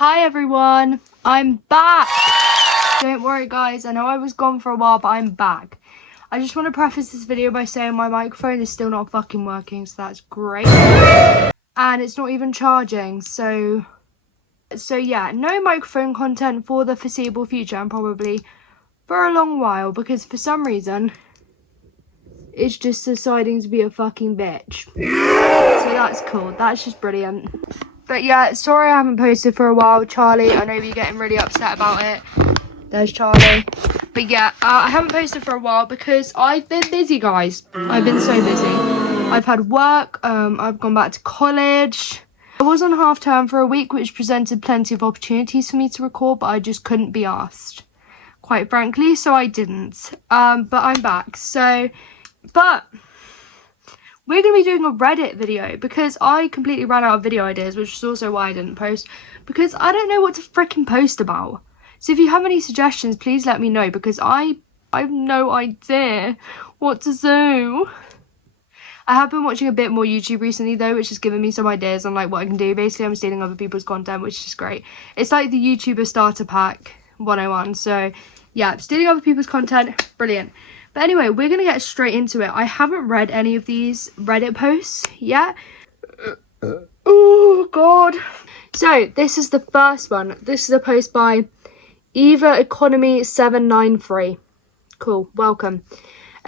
Hi everyone, I'm back. Don't worry guys, I know I was gone for a while, but I'm back. I just want to preface this video by saying my microphone is still not fucking working, so that's great. And it's not even charging, so yeah, no microphone content for the foreseeable future and probably for a long while, because for some reason it's just deciding to be a fucking bitch. So that's cool, that's just brilliant. But yeah, sorry I haven't posted for a while, Charlie. I know you're getting really upset about it. There's Charlie. But yeah, I haven't posted for a while because I've been busy, guys. I've been so busy. I've had work. I've gone back to college. I was on half term for a week, which presented plenty of opportunities for me to record, but I just couldn't be asked, quite frankly, so I didn't. But I'm back. But we're going to be doing a Reddit video because I completely ran out of video ideas, which is also why I didn't post, because I don't know what to freaking post about. So if you have any suggestions, please let me know, because I have no idea what to do. I have been watching a bit more YouTube recently though, which has given me some ideas on like what I can do. Basically, I'm stealing other people's content, which is great. It's like the YouTuber starter pack 101. So yeah, stealing other people's content, brilliant. But anyway, we're going to get straight into it. I haven't read any of these Reddit posts yet. Oh, God. So, this is the first one. This is a post by Eva Economy 793. Cool, welcome.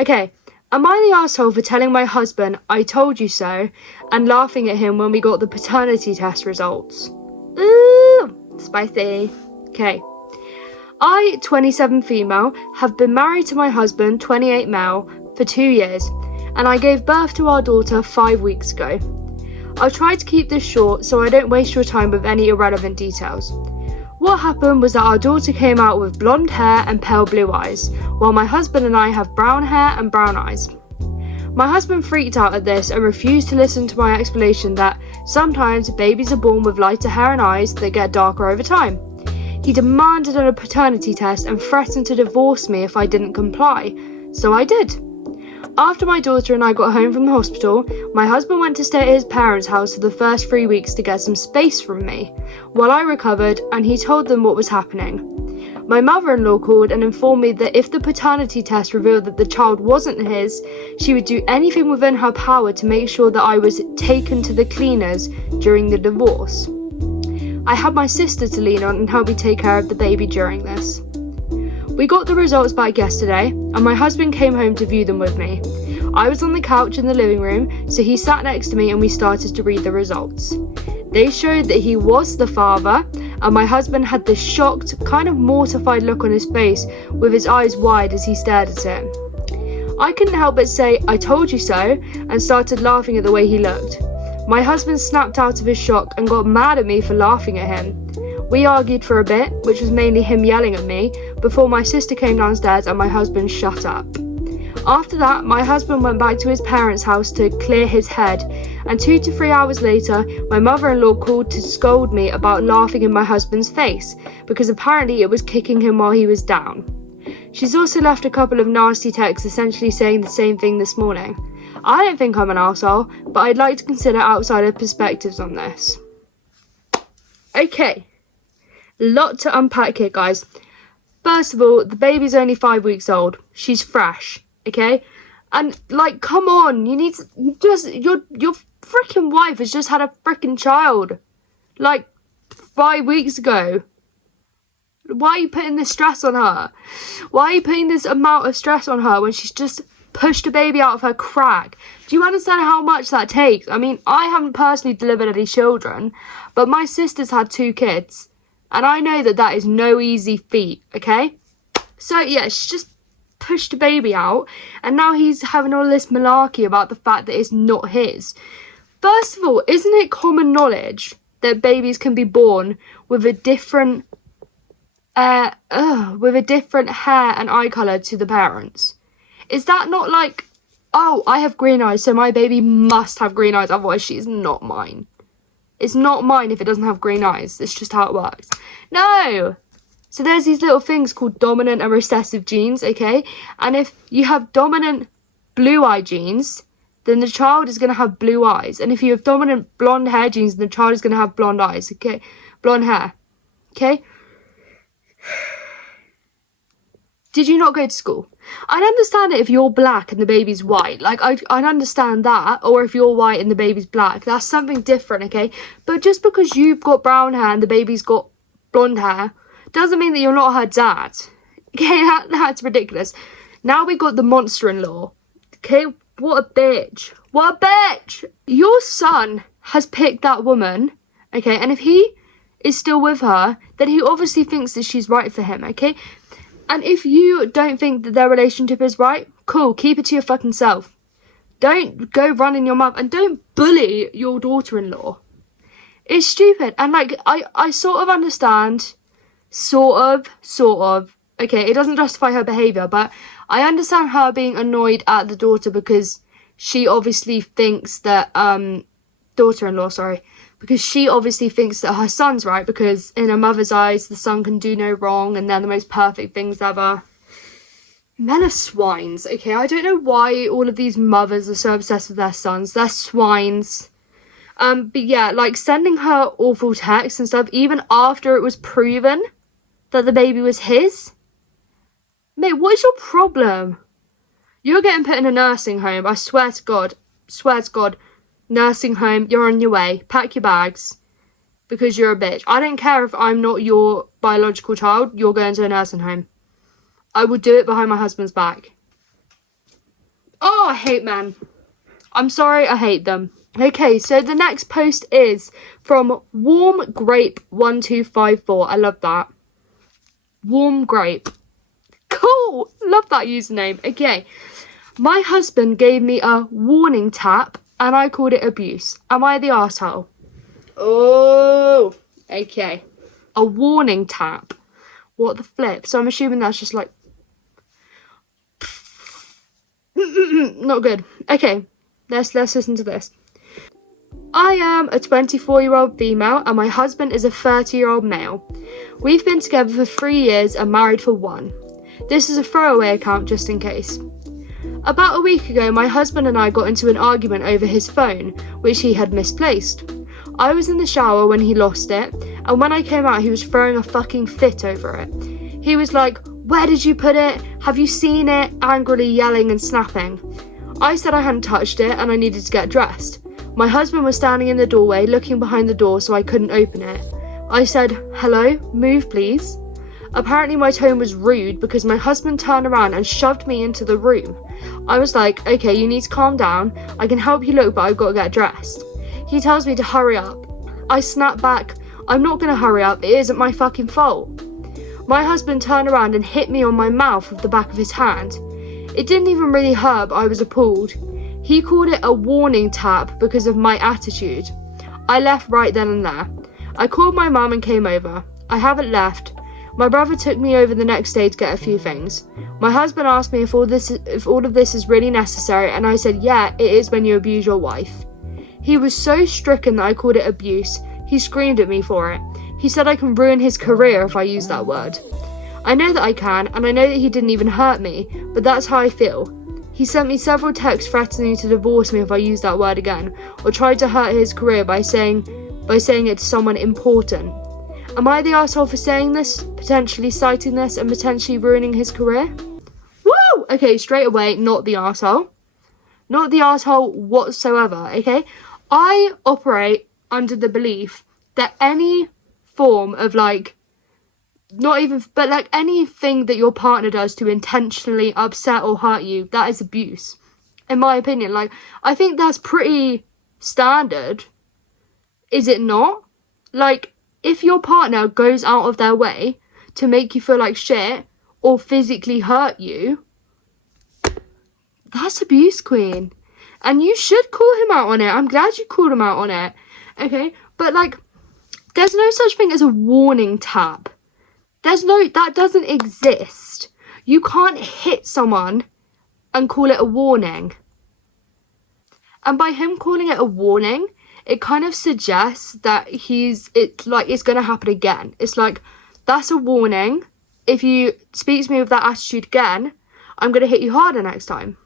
Okay, am I the asshole for telling my husband I told you so and laughing at him when we got the paternity test results? Ooh, spicy. Okay. I, 27 female, have been married to my husband, 28 male, for 2 years, and I gave birth to our daughter 5 weeks ago. I'll try to keep this short so I don't waste your time with any irrelevant details. What happened was that our daughter came out with blonde hair and pale blue eyes, while my husband and I have brown hair and brown eyes. My husband freaked out at this and refused to listen to my explanation that sometimes babies are born with lighter hair and eyes that get darker over time. He demanded a paternity test and threatened to divorce me if I didn't comply, so I did. After my daughter and I got home from the hospital, my husband went to stay at his parents' house for the first 3 weeks to get some space from me, while I recovered, and he told them what was happening. My mother-in-law called and informed me that if the paternity test revealed that the child wasn't his, she would do anything within her power to make sure that I was taken to the cleaners during the divorce. I had my sister to lean on and help me take care of the baby during this. We got the results back yesterday, and my husband came home to view them with me. I was on the couch in the living room, so he sat next to me and we started to read the results. They showed that he was the father, and my husband had this shocked, kind of mortified look on his face with his eyes wide as he stared at it. I couldn't help but say, "I told you so," and started laughing at the way he looked. My husband snapped out of his shock and got mad at me for laughing at him. We argued for a bit, which was mainly him yelling at me, before my sister came downstairs and my husband shut up. After that, my husband went back to his parents' house to clear his head, and 2 to 3 hours later, my mother-in-law called to scold me about laughing in my husband's face, because apparently it was kicking him while he was down. She's also left a couple of nasty texts essentially saying the same thing this morning. I don't think I'm an arsehole, but I'd like to consider outsider perspectives on this. Okay, lot to unpack here, guys. First of all, the baby's only 5 weeks old. She's fresh, okay? And, like, come on, you need to, your freaking wife has just had a freaking child, like, 5 weeks ago. Why are you putting this stress on her? Why are you putting this amount of stress on her when she's just pushed a baby out of her crack? Do you understand how much that takes? I mean, I haven't personally delivered any children, but my sister's had 2 kids, and I know that that is no easy feat, okay? So yeah, she just pushed a baby out, and now he's having all this malarkey about the fact that it's not his. First of all, isn't it common knowledge that babies can be born with a different hair and eye colour to the parents? Is that not like, oh, I have green eyes, so my baby must have green eyes, otherwise she's not mine. It's not mine if it doesn't have green eyes. It's just how it works. No! So there's these little things called dominant and recessive genes, okay? And if you have dominant blue eye genes, then the child is going to have blue eyes. And if you have dominant blonde hair genes, then the child is going to have blonde eyes, okay? Blonde hair. Okay? Did you not go to school? I'd understand it if you're black and the baby's white. Like, I'd understand that. Or if you're white and the baby's black. That's something different, okay? But just because you've got brown hair and the baby's got blonde hair doesn't mean that you're not her dad. Okay, that's ridiculous. Now we got the monster-in-law. Okay, what a bitch. What a bitch! Your son has picked that woman, okay? And if he is still with her, then he obviously thinks that she's right for him, okay? And if you don't think that their relationship is right, cool, keep it to your fucking self. Don't go running your mouth and don't bully your daughter-in-law. It's stupid. And like, I sort of understand, sort of. Okay, it doesn't justify her behaviour, but I understand her being annoyed at the daughter because she obviously thinks that, daughter-in-law, sorry. Because she obviously thinks that her son's right, because in her mother's eyes, the son can do no wrong, and they're the most perfect things ever. Men are swines, okay? I don't know why all of these mothers are so obsessed with their sons. They're swines. But yeah, like, sending her awful texts and stuff, even after it was proven that the baby was his. Mate, what is your problem? You're getting put in a nursing home, I swear to God. Swear to God. Nursing home, you're on your way. Pack your bags. Because you're a bitch. I don't care if I'm not your biological child. You're going to a nursing home. I would do it behind my husband's back. Oh, I hate men. I'm sorry, I hate them. Okay, so the next post is from Warm Grape 1254. I love that. Warm Grape. Cool. Love that username. Okay. My husband gave me a warning tap and I called it abuse. Am I the arsehole? Oh, okay. A warning tap. What the flip? So I'm assuming that's just like... Not good. Okay, let's listen to this. I am a 24-year-old female and my husband is a 30-year-old male. We've been together for 3 years and married for 1. This is a throwaway account just in case. About a week ago, my husband and I got into an argument over his phone, which he had misplaced. I was in the shower when he lost it, and when I came out, he was throwing a fucking fit over it. He was like, "Where did you put it? Have you seen it?" angrily yelling and snapping. I said I hadn't touched it and I needed to get dressed. My husband was standing in the doorway, looking behind the door so I couldn't open it. I said, "Hello, move please." Apparently my tone was rude because my husband turned around and shoved me into the room. I was like, "Okay, you need to calm down. I can help you look, but I've got to get dressed." He tells me to hurry up. I snap back, "I'm not going to hurry up. It isn't my fucking fault." My husband turned around and hit me on my mouth with the back of his hand. It didn't even really hurt, but I was appalled. He called it a warning tap because of my attitude. I left right then and there. I called my mum and came over. I haven't left. My brother took me over the next day to get a few things. My husband asked me if all of this is really necessary, and I said, "Yeah, it is when you abuse your wife." He was so stricken that I called it abuse. He screamed at me for it. He said I can ruin his career if I use that word. I know that I can, and I know that he didn't even hurt me, but that's how I feel. He sent me several texts threatening to divorce me if I use that word again, or tried to hurt his career by saying it to someone important. Am I the arsehole for saying this, potentially citing this, and potentially ruining his career? Woo! Okay, straight away, not the arsehole. Not the arsehole whatsoever, okay? I operate under the belief that any form of, like, not even, but like anything that your partner does to intentionally upset or hurt you, that is abuse. In my opinion, like, I think that's pretty standard. Is it not? Like, if your partner goes out of their way to make you feel like shit or physically hurt you, that's abuse, queen. And you should call him out on it. I'm glad you called him out on it. Okay? But, like, there's no such thing as a warning tap. That doesn't exist. You can't hit someone and call it a warning. And by him calling it a warning, it kind of suggests that it's going to happen again. It's like, that's a warning. If you speak to me with that attitude again, I'm going to hit you harder next time.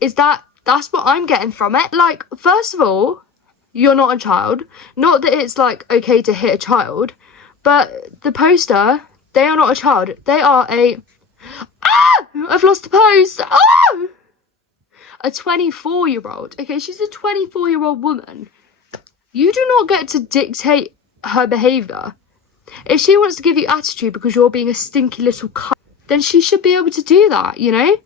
That's what I'm getting from it. Like, first of all, you're not a child. Not that it's, like, okay to hit a child, But the poster, they are not a child. They are a... Ah! I've lost the post. Ah! A 24-year-old. Okay, she's a 24-year-old woman. You do not get to dictate her behaviour. If she wants to give you attitude because you're being a stinky little cunt, then she should be able to do that, you know?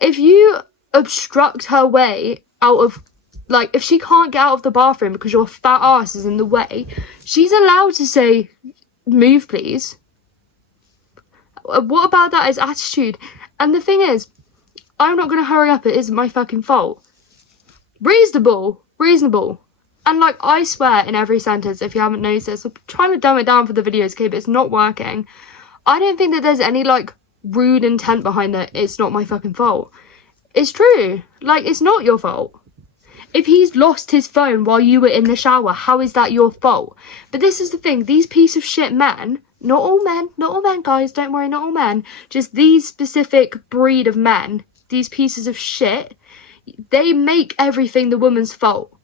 If you obstruct her way out of... Like, if she can't get out of the bathroom because your fat ass is in the way, she's allowed to say, move please. What about that is attitude? And the thing is, I'm not going to hurry up, it isn't my fucking fault. Reasonable. And like, I swear in every sentence, if you haven't noticed, I'm trying to dumb it down for the videos, okay, but it's not working. I don't think that there's any like rude intent behind it. It's not my fucking fault. It's true. Like, it's not your fault. If he's lost his phone while you were in the shower, how is that your fault? But this is the thing, these piece of shit men, not all men guys, don't worry, not all men, just these specific breed of men, these pieces of shit, they make everything the woman's fault.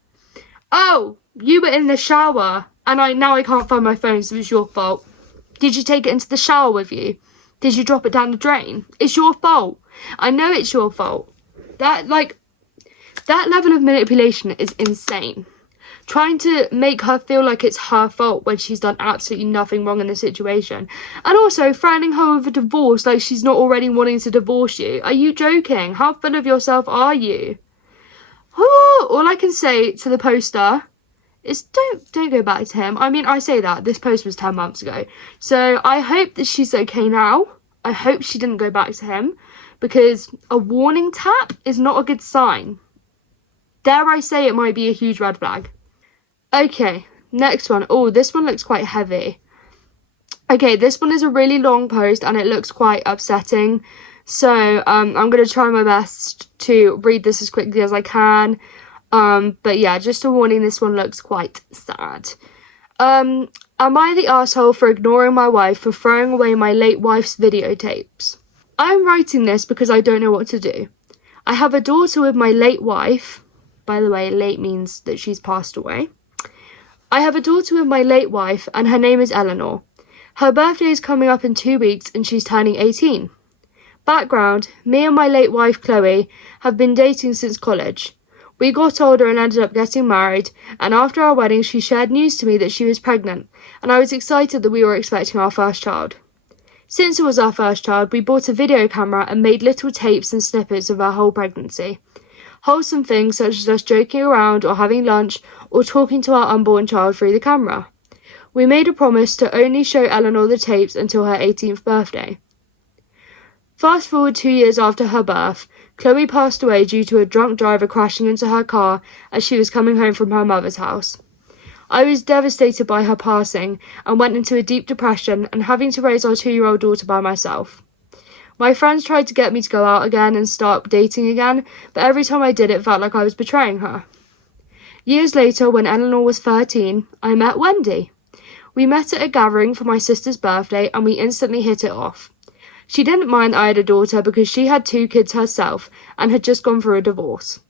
Oh, you were in the shower and now I can't find my phone, so it's your fault. Did you take it into the shower with you? Did you drop it down the drain? It's your fault. I know it's your fault. That level of manipulation is insane. Trying to make her feel like it's her fault when she's done absolutely nothing wrong in the situation. And also threatening her with a divorce like she's not already wanting to divorce you. Are you joking? How full of yourself are you? Oh, all I can say to the poster is don't go back to him. I mean, I say that. This post was 10 months ago. So I hope that she's okay now. I hope she didn't go back to him. Because a warning tap is not a good sign. Dare I say it might be a huge red flag. Okay, next one. Oh, this one looks quite heavy. Okay, this one is a really long post and it looks quite upsetting. So I'm going to try my best to read this as quickly as I can. But yeah, just a warning, this one looks quite sad. Am I the asshole for ignoring my wife for throwing away my late wife's videotapes? I'm writing this because I don't know what to do. I have a daughter with my late wife. By the way, late means that she's passed away. I have a daughter with my late wife and her name is Eleanor. Her birthday is coming up in 2 weeks and she's turning 18. Background, me and my late wife Chloe have been dating since college. We got older and ended up getting married, and after our wedding she shared news to me that she was pregnant, and I was excited that we were expecting our first child. Since it was our first child, we bought a video camera and made little tapes and snippets of our whole pregnancy. Wholesome things such as us joking around or having lunch or talking to our unborn child through the camera. We made a promise to only show Eleanor the tapes until her 18th birthday. Fast forward 2 years after her birth, Chloe passed away due to a drunk driver crashing into her car as she was coming home from her mother's house. I was devastated by her passing and went into a deep depression and having to raise our 2-year-old daughter by myself. My friends tried to get me to go out again and start dating again, but every time I did it felt like I was betraying her. Years later, when Eleanor was 13, I met Wendy. We met at a gathering for my sister's birthday and we instantly hit it off. She didn't mind I had a daughter because she had 2 kids herself and had just gone through a divorce.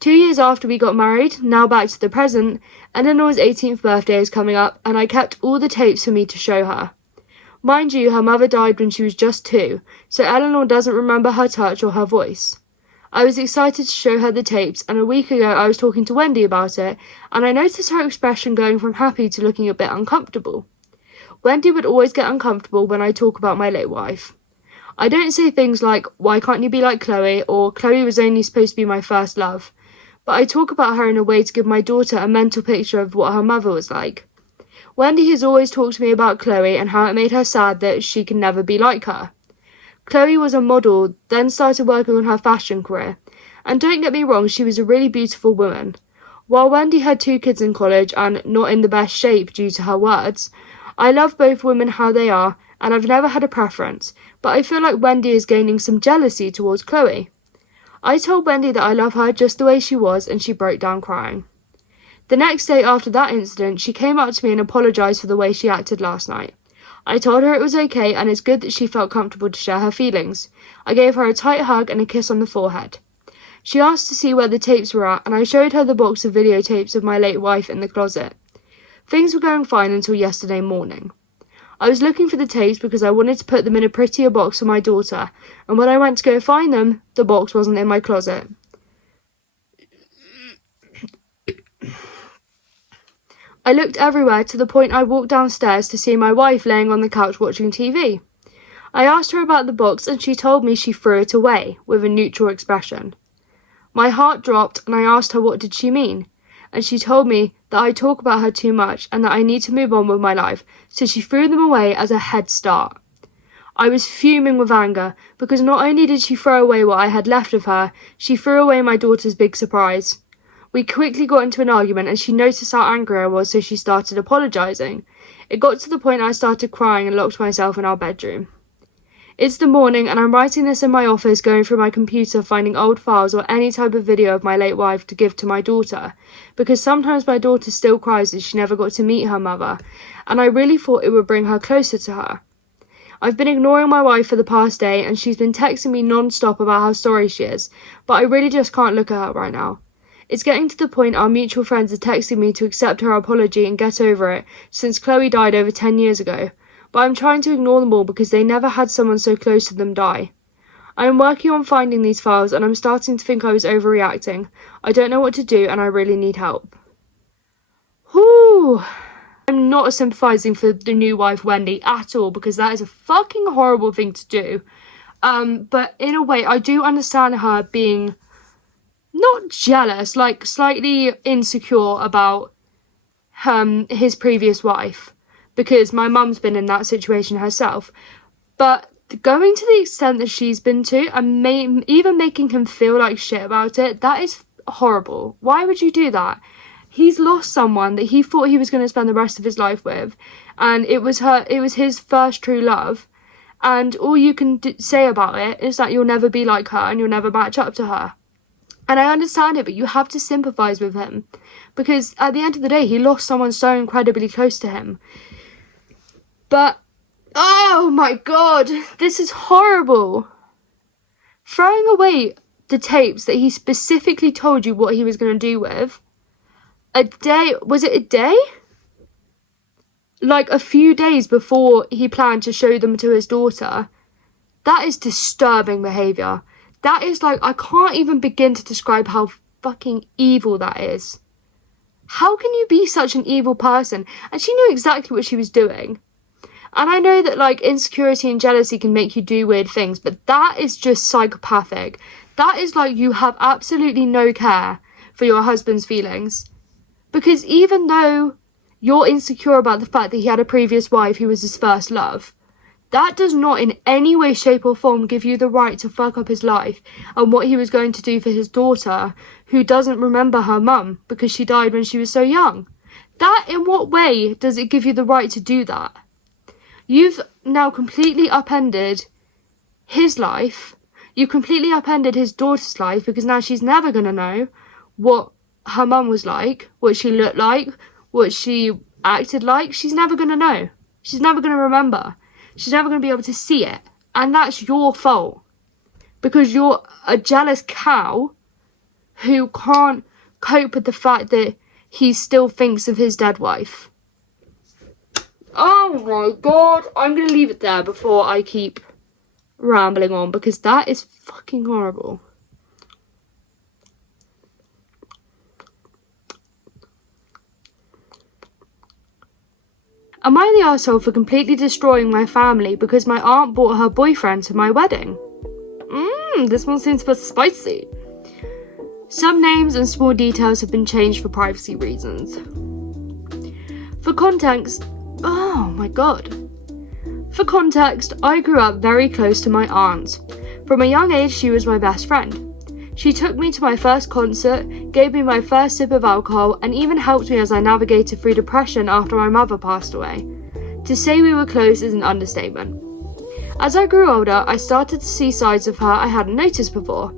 2 years after we got married, now back to the present, Eleanor's 18th birthday is coming up and I kept all the tapes for me to show her. Mind you, her mother died when she was just 2, so Eleanor doesn't remember her touch or her voice. I was excited to show her the tapes, and a week ago I was talking to Wendy about it, and I noticed her expression going from happy to looking a bit uncomfortable. Wendy would always get uncomfortable when I talk about my late wife. I don't say things like, why can't you be like Chloe, or Chloe was only supposed to be my first love, but I talk about her in a way to give my daughter a mental picture of what her mother was like. Wendy has always talked to me about Chloe and how it made her sad that she can never be like her. Chloe was a model, then started working on her fashion career. And don't get me wrong, she was a really beautiful woman. While Wendy had 2 kids in college and not in the best shape due to her words, I love both women how they are and I've never had a preference, but I feel like Wendy is gaining some jealousy towards Chloe. I told Wendy that I love her just the way she was and she broke down crying. The next day after that incident, she came up to me and apologised for the way she acted last night. I told her it was okay and it's good that she felt comfortable to share her feelings. I gave her a tight hug and a kiss on the forehead. She asked to see where the tapes were at and I showed her the box of videotapes of my late wife in the closet. Things were going fine until yesterday morning. I was looking for the tapes because I wanted to put them in a prettier box for my daughter, and when I went to go find them, the box wasn't in my closet. I looked everywhere to the point I walked downstairs to see my wife laying on the couch watching TV. I asked her about the box and she told me she threw it away, with a neutral expression. My heart dropped and I asked her what did she mean, and she told me that I talk about her too much and that I need to move on with my life, so she threw them away as a head start. I was fuming with anger, because not only did she throw away what I had left of her, she threw away my daughter's big surprise. We quickly got into an argument and she noticed how angry I was, so she started apologising. It got to the point I started crying and locked myself in our bedroom. It's the morning and I'm writing this in my office, going through my computer, finding old files or any type of video of my late wife to give to my daughter, because sometimes my daughter still cries that she never got to meet her mother, and I really thought it would bring her closer to her. I've been ignoring my wife for the past day and she's been texting me non-stop about how sorry she is, but I really just can't look at her right now. It's getting to the point our mutual friends are texting me to accept her apology and get over it, since Chloe died over 10 years ago. But I'm trying to ignore them all because they never had someone so close to them die. I am working on finding these files and I'm starting to think I was overreacting. I don't know what to do and I really need help. Whew. I'm not sympathising for the new wife Wendy at all, because that is a fucking horrible thing to do. But in a way I do understand her being not jealous, like slightly insecure about his previous wife. Because my mum's been in that situation herself. But going to the extent that she's been to, and even making him feel like shit about it, that is horrible. Why would you do that? He's lost someone that he thought he was going to spend the rest of his life with, and it was his first true love, and all you can say about it is that you'll never be like her and you'll never match up to her. And I understand it, but you have to sympathise with him, because at the end of the day, he lost someone so incredibly close to him. But, oh my god, this is horrible. Throwing away the tapes that he specifically told you what he was going to do with, was it a day? Like a few days before he planned to show them to his daughter. That is disturbing behaviour. That is like, I can't even begin to describe how fucking evil that is. How can you be such an evil person? And she knew exactly what she was doing. And I know that, like, insecurity and jealousy can make you do weird things, but that is just psychopathic. That is like you have absolutely no care for your husband's feelings. Because even though you're insecure about the fact that he had a previous wife who was his first love, that does not in any way, shape or form give you the right to fuck up his life and what he was going to do for his daughter, who doesn't remember her mum because she died when she was so young. That, in what way does it give you the right to do that? You've now completely upended his life. You've completely upended his daughter's life, because now she's never going to know what her mum was like, what she looked like, what she acted like. She's never going to know. She's never going to remember. She's never going to be able to see it. And that's your fault. Because you're a jealous cow who can't cope with the fact that he still thinks of his dead wife. Oh my god, I'm going to leave it there before I keep rambling on, because that is fucking horrible. Am I the arsehole for completely destroying my family because my aunt brought her boyfriend to my wedding? This one seems a bit spicy. Some names and small details have been changed for privacy reasons. For context, oh my god. For context, I grew up very close to my aunt. From a young age, she was my best friend. She took me to my first concert, gave me my first sip of alcohol, and even helped me as I navigated through depression after my mother passed away. To say we were close is an understatement. As I grew older, I started to see sides of her I hadn't noticed before.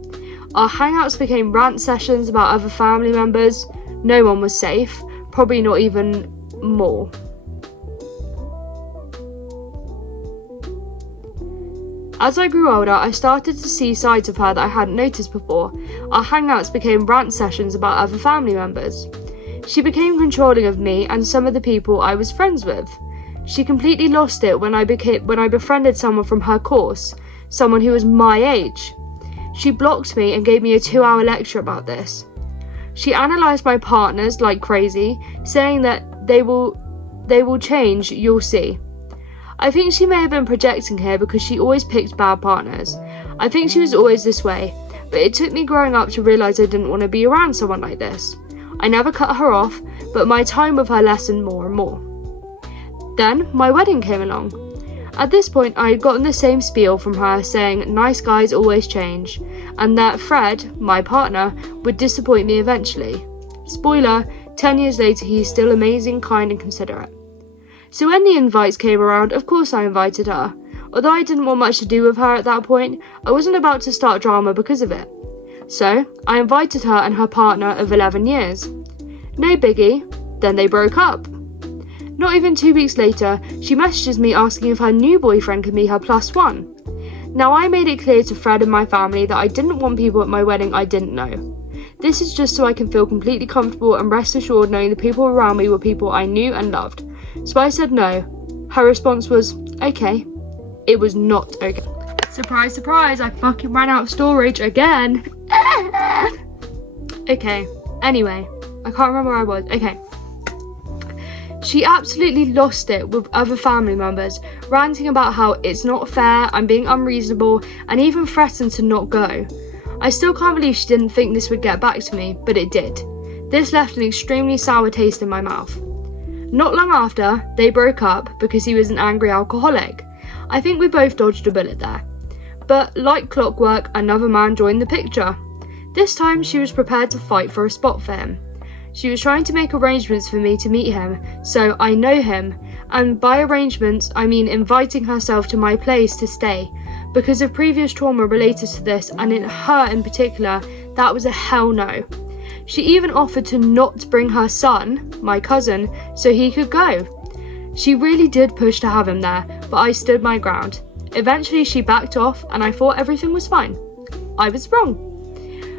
Our hangouts became rant sessions about other family members. No one was safe, probably not even more. As I grew older, I started to see sides of her that I hadn't noticed before. Our hangouts became rant sessions about other family members. She became controlling of me and some of the people I was friends with. She completely lost it when I befriended someone from her course, someone who was my age. She blocked me and gave me a 2-hour lecture about this. She analysed my partners like crazy, saying that they will change, you'll see. I think she may have been projecting here because she always picked bad partners. I think she was always this way, but it took me growing up to realise I didn't want to be around someone like this. I never cut her off, but my time with her lessened more and more. Then my wedding came along. At this point, I had gotten the same spiel from her saying nice guys always change, and that Fred, my partner, would disappoint me eventually. Spoiler, 10 years later he is still amazing, kind and considerate. So when the invites came around, of course I invited her. Although I didn't want much to do with her at that point, I wasn't about to start drama because of it. So I invited her and her partner of 11 years. No biggie, then they broke up. Not even 2 weeks later, she messages me asking if her new boyfriend could be her +1. Now I made it clear to Fred and my family that I didn't want people at my wedding I didn't know. This is just so I can feel completely comfortable and rest assured knowing the people around me were people I knew and loved. So I said no. Her response was, okay. It was not okay. Surprise, surprise, I fucking ran out of storage again. Okay, anyway, I can't remember where I was. Okay. She absolutely lost it with other family members, ranting about how it's not fair, I'm being unreasonable, and even threatened to not go. I still can't believe she didn't think this would get back to me, but it did. This left an extremely sour taste in my mouth. Not long after, they broke up because he was an angry alcoholic. I think we both dodged a bullet there. But like clockwork, another man joined the picture. This time she was prepared to fight for a spot for him. She was trying to make arrangements for me to meet him, so I know him, and by arrangements I mean inviting herself to my place to stay. Because of previous trauma related to this, and in her in particular, that was a hell no. She even offered to not bring her son, my cousin, so he could go. She really did push to have him there, but I stood my ground. Eventually she backed off and I thought everything was fine. I was wrong.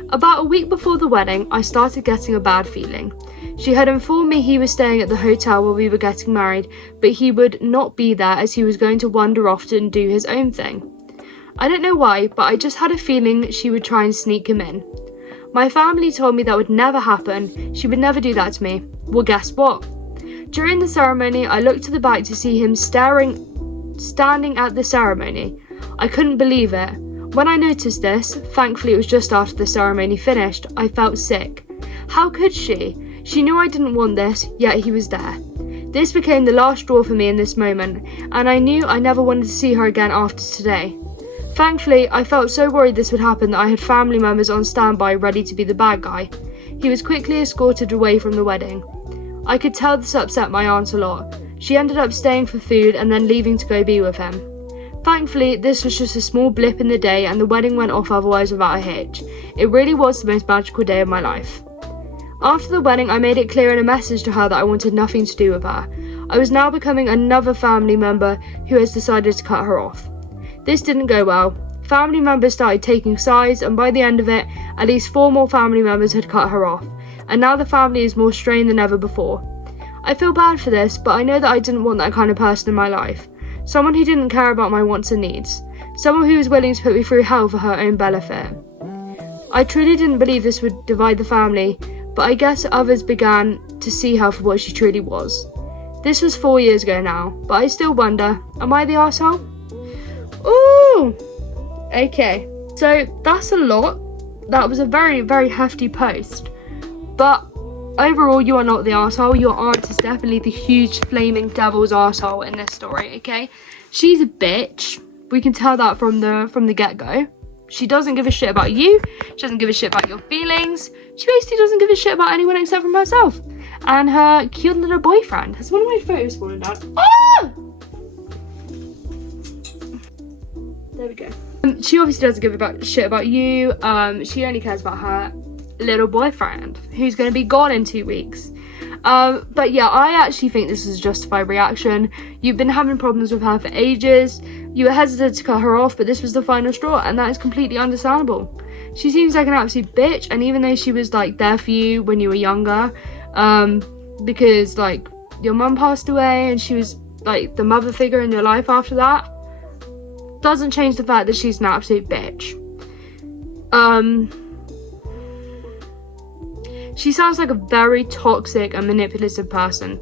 About a week before the wedding, I started getting a bad feeling. She had informed me he was staying at the hotel where we were getting married, but he would not be there as he was going to wander off and do his own thing. I don't know why, but I just had a feeling she would try and sneak him in. My family told me that would never happen, she would never do that to me. Well, guess what? During the ceremony, I looked to the back to see him standing at the ceremony. I couldn't believe it. When I noticed this, thankfully it was just after the ceremony finished, I felt sick. How could she? She knew I didn't want this, yet he was there. This became the last straw for me in this moment, and I knew I never wanted to see her again after today. Thankfully, I felt so worried this would happen that I had family members on standby ready to be the bad guy. He was quickly escorted away from the wedding. I could tell this upset my aunt a lot. She ended up staying for food and then leaving to go be with him. Thankfully, this was just a small blip in the day and the wedding went off otherwise without a hitch. It really was the most magical day of my life. After the wedding, I made it clear in a message to her that I wanted nothing to do with her. I was now becoming another family member who has decided to cut her off. This didn't go well. Family members started taking sides, and by the end of it, at least 4 more family members had cut her off, and now the family is more strained than ever before. I feel bad for this, but I know that I didn't want that kind of person in my life. Someone who didn't care about my wants and needs. Someone who was willing to put me through hell for her own benefit. I truly didn't believe this would divide the family, but I guess others began to see her for what she truly was. This was 4 years ago now, but I still wonder, am I the arsehole? Ooh! Okay, so that's a lot. That was a very, very hefty post. But overall, you are not the arsehole. Your aunt is definitely the huge flaming devil's arsehole in this story, okay? She's a bitch. We can tell that from the get-go. She doesn't give a shit about you. She doesn't give a shit about your feelings. She basically doesn't give a shit about anyone except from herself. And her cute little boyfriend. Has one of my photos fallen down? Ah! There we go. She obviously doesn't give a shit about you. She only cares about her little boyfriend, who's going to be gone in 2 weeks. But yeah, I actually think this is a justified reaction. You've been having problems with her for ages. You were hesitant to cut her off, but this was the final straw, and that is completely understandable. She seems like an absolute bitch, and even though she was like there for you when you were younger, because like your mum passed away and she was like the mother figure in your life after that, doesn't change the fact that she's an absolute bitch. She sounds like a very toxic and manipulative person.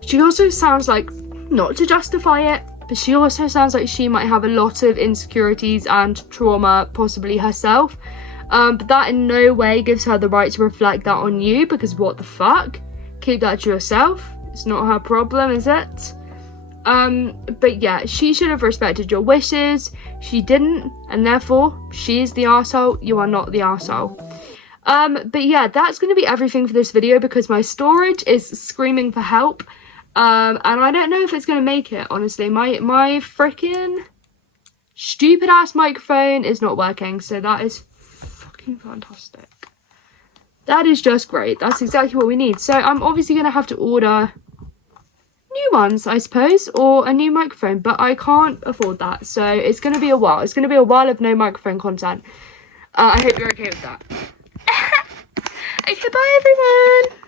She also sounds like, not to justify it, but she also sounds like she might have a lot of insecurities and trauma, possibly herself. But that in no way gives her the right to reflect that on you, because what the fuck? Keep that to yourself. It's not her problem, is it? But yeah, she should have respected your wishes. She didn't, and therefore, she is the arsehole. You are not the arsehole. But yeah, that's going to be everything for this video, because my storage is screaming for help. And I don't know if it's going to make it, honestly. My freaking stupid ass microphone is not working, so that is fucking fantastic. That is just great. That's exactly what we need. So I'm obviously going to have to order new ones, I suppose, or a new microphone, but I can't afford that, so it's going to be a while. It's going to be a while of no microphone content. I hope you're okay with that. Okay, bye everyone.